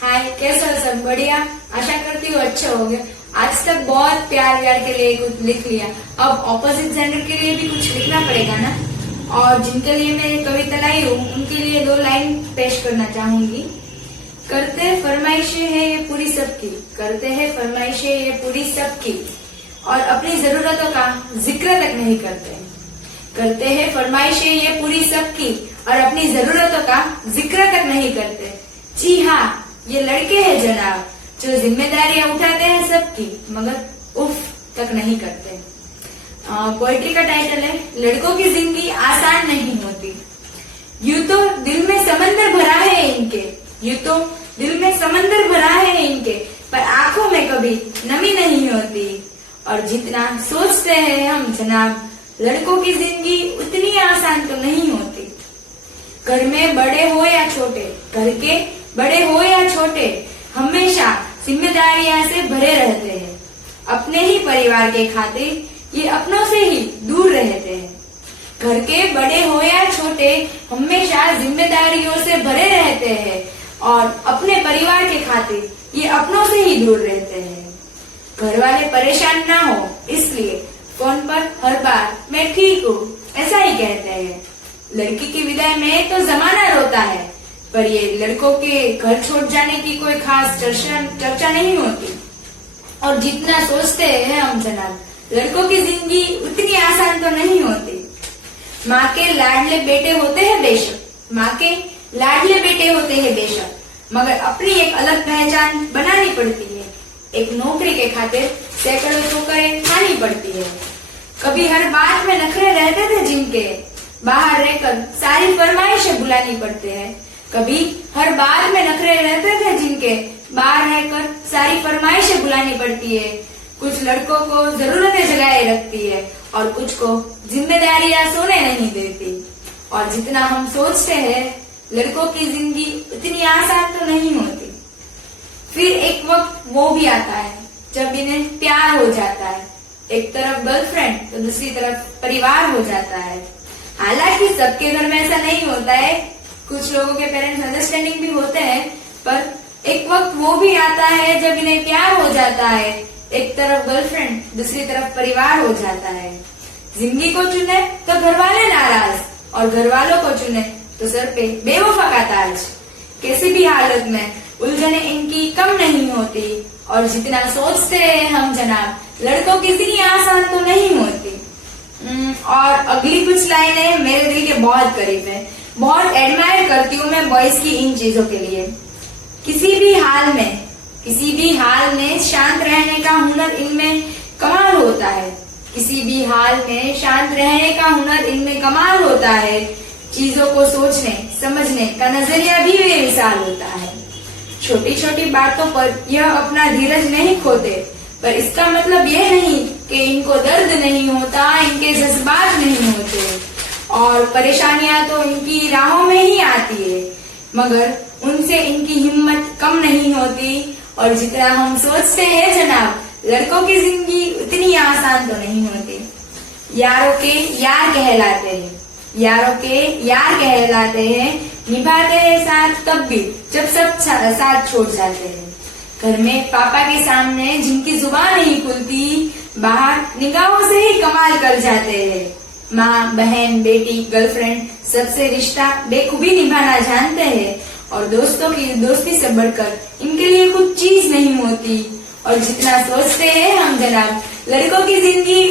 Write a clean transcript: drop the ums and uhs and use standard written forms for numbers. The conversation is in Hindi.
हाय, कैसे हो सब? बढ़िया। आशा करती हूँ अच्छे हो गए। आज तक बहुत प्यार व्यार के लिए कुछ लिख लिया, अब ऑपोजिट जेंडर के लिए भी कुछ लिखना पड़ेगा ना। और जिनके लिए मैं ये कविता लाई हूँ उनके लिए 2 लाइन पेश करना चाहूंगी। करते फरमाइशें है ये पूरी सबकी, करते हैं फरमाइशें ये पूरी सबकी, और अपनी जरूरतों का जिक्र तक नहीं करते। करते हैं फरमाइशें ये पूरी सबकी और अपनी जरूरतों का जिक्र तक नहीं करते। जी हाँ, ये लड़के हैं जनाब, जो जिम्मेदारियां उठाते हैं सबकी, मगर उफ तक नहीं करते। पोएट्री का टाइटल है लड़कों की जिंदगी आसान नहीं होती। यूं तो दिल में समंदर भरा है इनके, यूं तो दिल में समंदर भरा है इनके, पर आंखों में कभी नमी नहीं होती। और जितना सोचते हैं हम जनाब, लड़कों की जिंदगी उतनी आसान तो नहीं होती। घर में बड़े हो या छोटे, घर के बड़े हो या छोटे, हमेशा जिम्मेदारियां से भरे रहते हैं। अपने ही परिवार के खातिर ये अपनों से ही दूर रहते हैं। घर के बड़े हो या छोटे, हमेशा जिम्मेदारियों से भरे रहते हैं और अपने परिवार के खातिर ये अपनों से ही दूर रहते हैं। घर वाले परेशान ना हो इसलिए फोन पर हर बार मैं ठीक हूँ ऐसा ही कहते हैं। लड़की की विदाई में तो जमाना रोता है, पर ये लड़कों के घर छोड़ जाने की कोई खास चर्चा नहीं होती। और जितना सोचते हैं हम जनाब, लड़कों की जिंदगी उतनी आसान तो नहीं होती। माँ के लाडले बेटे होते हैं बेशक, माँ के लाडले बेटे होते हैं बेशक, मगर अपनी एक अलग पहचान बनानी पड़ती है। एक नौकरी के खातिर सैकड़ों ठोकरें खानी पड़ती है। कभी हर बात में नखरे रहते थे जिनके, बाहर रहकर सारी फरमाइशें बुलानी पड़ते हैं। कभी हर बात में नखरे रहते थे जिनके, बाहर रहकर सारी फरमाइशें बुलानी पड़ती है। कुछ लड़कों को जरूरतें जगाए रखती है और कुछ को जिम्मेदारियां सोने नहीं देती। और जितना हम सोचते हैं लड़कों की जिंदगी उतनी आसान तो नहीं होती। फिर एक वक्त वो भी आता है जब इन्हें प्यार हो जाता है। एक तरफ गर्लफ्रेंड तो दूसरी तरफ परिवार हो जाता है। हालांकि सबके घर में ऐसा नहीं होता है, कुछ लोगों के पेरेंट्स अंडरस्टैंडिंग भी होते हैं, पर एक वक्त वो भी आता है जब इन्हें प्यार हो जाता है। एक तरफ गर्लफ्रेंड दूसरी तरफ परिवार हो जाता है। जिंदगी को चुने तो घर वाले नाराज, और घर वालों को चुने तो सर पे बेवफा का ताज। किसी भी हालत में उलझने इनकी कम नहीं होती। और जितना सोचते हैं हम जनाब, लड़कों की जिंदगी आसान तो नहीं होती। और अगली कुछ लाइनें मेरे दिल के बहुत करीब है। बहुत एडमायर करती हूँ मैं बॉयज की इन चीजों के लिए। किसी भी हाल में शांत रहने का हुनर इनमें कमाल होता है। किसी भी हाल में शांत रहने का हुनर इनमें कमाल होता है। चीजों को सोचने समझने का नजरिया भी बेमिसाल होता है। छोटी छोटी बातों पर यह अपना धीरज नहीं खोते, पर इसका मतलब यह नहीं कि इनको दर्द नहीं होता, इनके जज्बात नहीं होते। और परेशानियां तो इनकी राहों में ही आती है, मगर उनसे इनकी हिम्मत कम नहीं होती। और जितना हम सोचते हैं जनाब, लड़कों की जिंदगी उतनी आसान तो नहीं होती। यारों के यार कहलाते हैं, यारों के यार कहलाते हैं, निभाते हैं साथ तब भी जब सब साथ छोड़ जाते हैं। घर में पापा के सामने जिनकी जुबान नहीं खुलती, बाहर निगाहों से ही कमाल कर जाते हैं। माँ, बहन, बेटी, गर्लफ्रेंड, सबसे रिश्ता बेखूबी निभाना जानते हैं। और दोस्तों की दोस्ती से बढ़कर इनके लिए कुछ चीज नहीं होती। और जितना सोचते हैं हम जनाब, लड़कों की जिंदगी